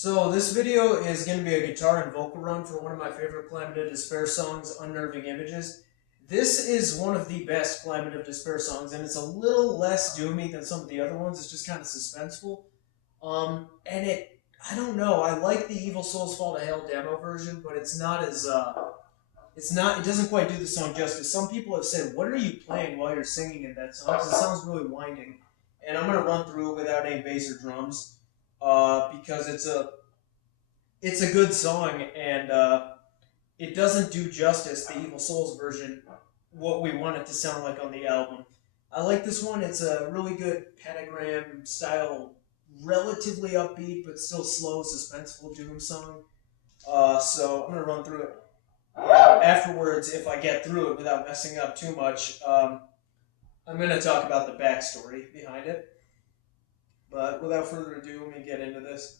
So this video is going to be a guitar and vocal run for one of my favorite Climate of Despair songs, Unnerving Images. This is one of the best Climate of Despair songs, and it's a little less doomy than some of the other ones. It's just kind of suspenseful. I don't know, I like the Evil Souls Fall to Hell demo version, but it's not as, it doesn't quite do the song justice. Some people have said, what are you playing while you're singing in that song? Because it sounds really winding. And I'm going to run through it without any bass or drums. Because it's a good song, and it doesn't do justice, the Evil Souls version, what we want it to sound like on the album. I like this one. It's a really good Pentagram style, relatively upbeat but still slow, suspenseful doom song. So I'm gonna run through it. And afterwards, if I get through it without messing up too much, I'm gonna talk about the backstory behind it. But without further ado, let me get into this.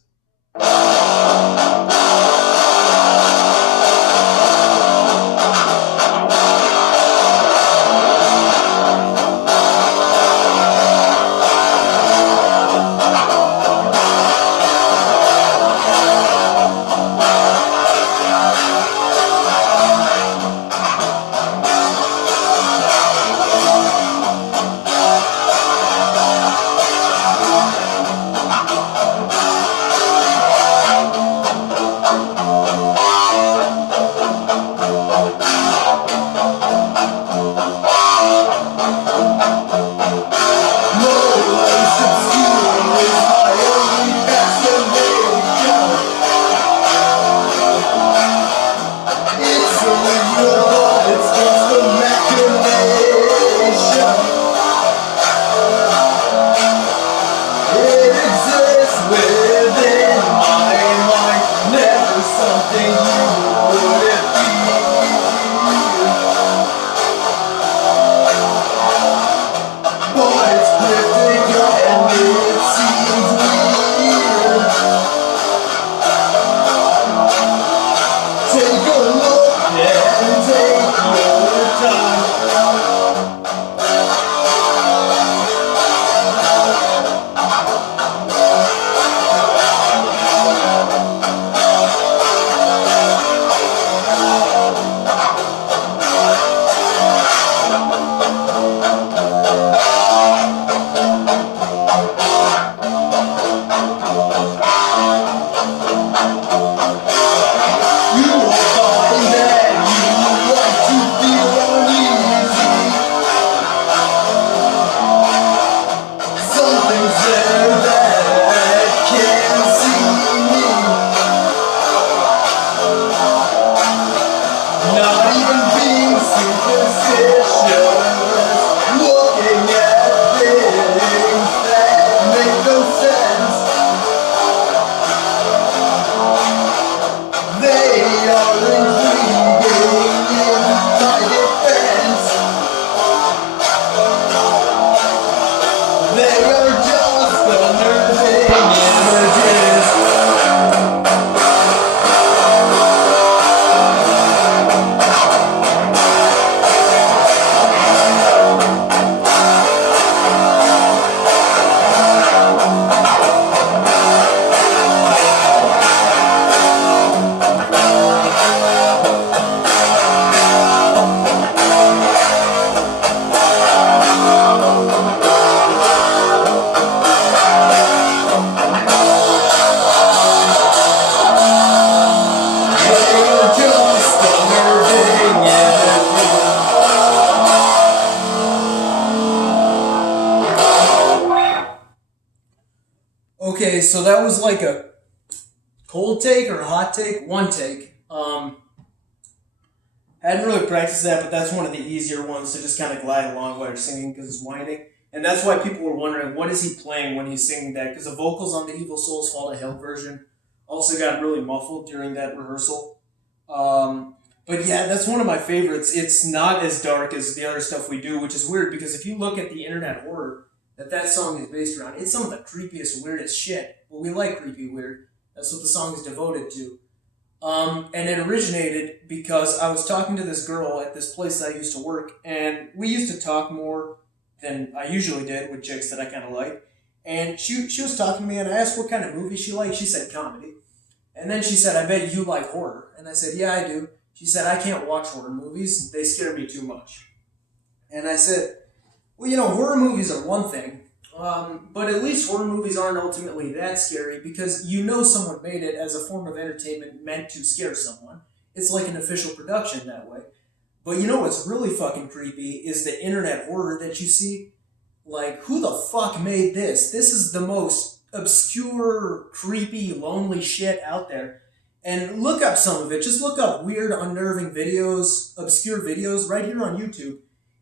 Okay, so that was like a cold take or a hot take? One take. Hadn't really practiced that, but that's one of the easier ones to just kind of glide along while you're singing because it's winding. And that's why people were wondering, what is he playing when he's singing that? Because the vocals on the Evil Souls Fall to Hell version also got really muffled during that rehearsal. But yeah, that's one of my favorites. It's not as dark as the other stuff we do, which is weird because if you look at the internet horror that song is based around, it's some of the creepiest, weirdest shit. Well, we like creepy weird. That's what the song is devoted to. And it originated because I was talking to this girl at this place that I used to work, and we used to talk more than I usually did with chicks that I kind of like. And she was talking to me, and I asked what kind of movie she liked. She said comedy. And then she said, I bet you like horror. And I said, yeah, I do. She said, I can't watch horror movies. They scare me too much. And I said, well, horror movies are one thing, but at least horror movies aren't ultimately that scary because someone made it as a form of entertainment meant to scare someone. It's like an official production that way. But what's really fucking creepy is the internet horror that you see. Like, who the fuck made this? This is the most obscure, creepy, lonely shit out there. And look up some of it. Just look up weird, unnerving videos, obscure videos right here on YouTube,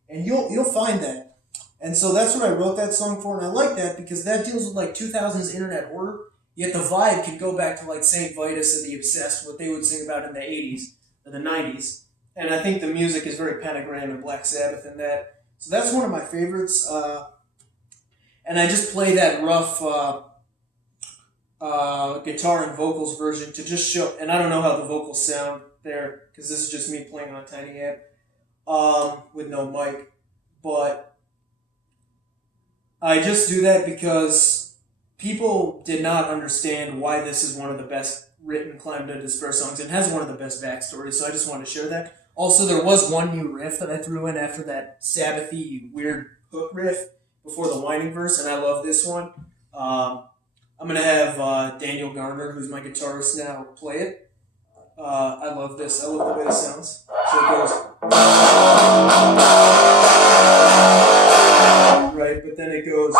and you'll find that. And so that's what I wrote that song for, and I like that because that deals with like 2000s internet horror, yet the vibe can go back to like St. Vitus and the Obsessed, what they would sing about in the 80s or the 90s. And I think the music is very Pentagram and Black Sabbath in that. So that's one of my favorites. And I just play that rough guitar and vocals version to just show, and I don't know how the vocals sound there, because this is just me playing on a tiny amp with no mic, but I just do that because people did not understand why this is one of the best written Climb to Despair songs. It has one of the best backstories, so I just wanted to share that. Also, there was one new riff that I threw in after that Sabbathy weird hook riff before the whining verse, and I love this one. I'm going to have Daniel Garner, who's my guitarist now, play it. I love this. I love the way it sounds. So it goes... Right, but then it goes... So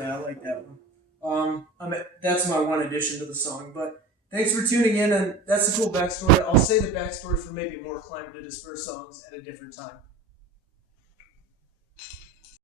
yeah, I like that one. That's my one addition to the song, but thanks for tuning in, and that's a cool backstory. I'll say the backstory for maybe more Climb to Despair songs at a different time.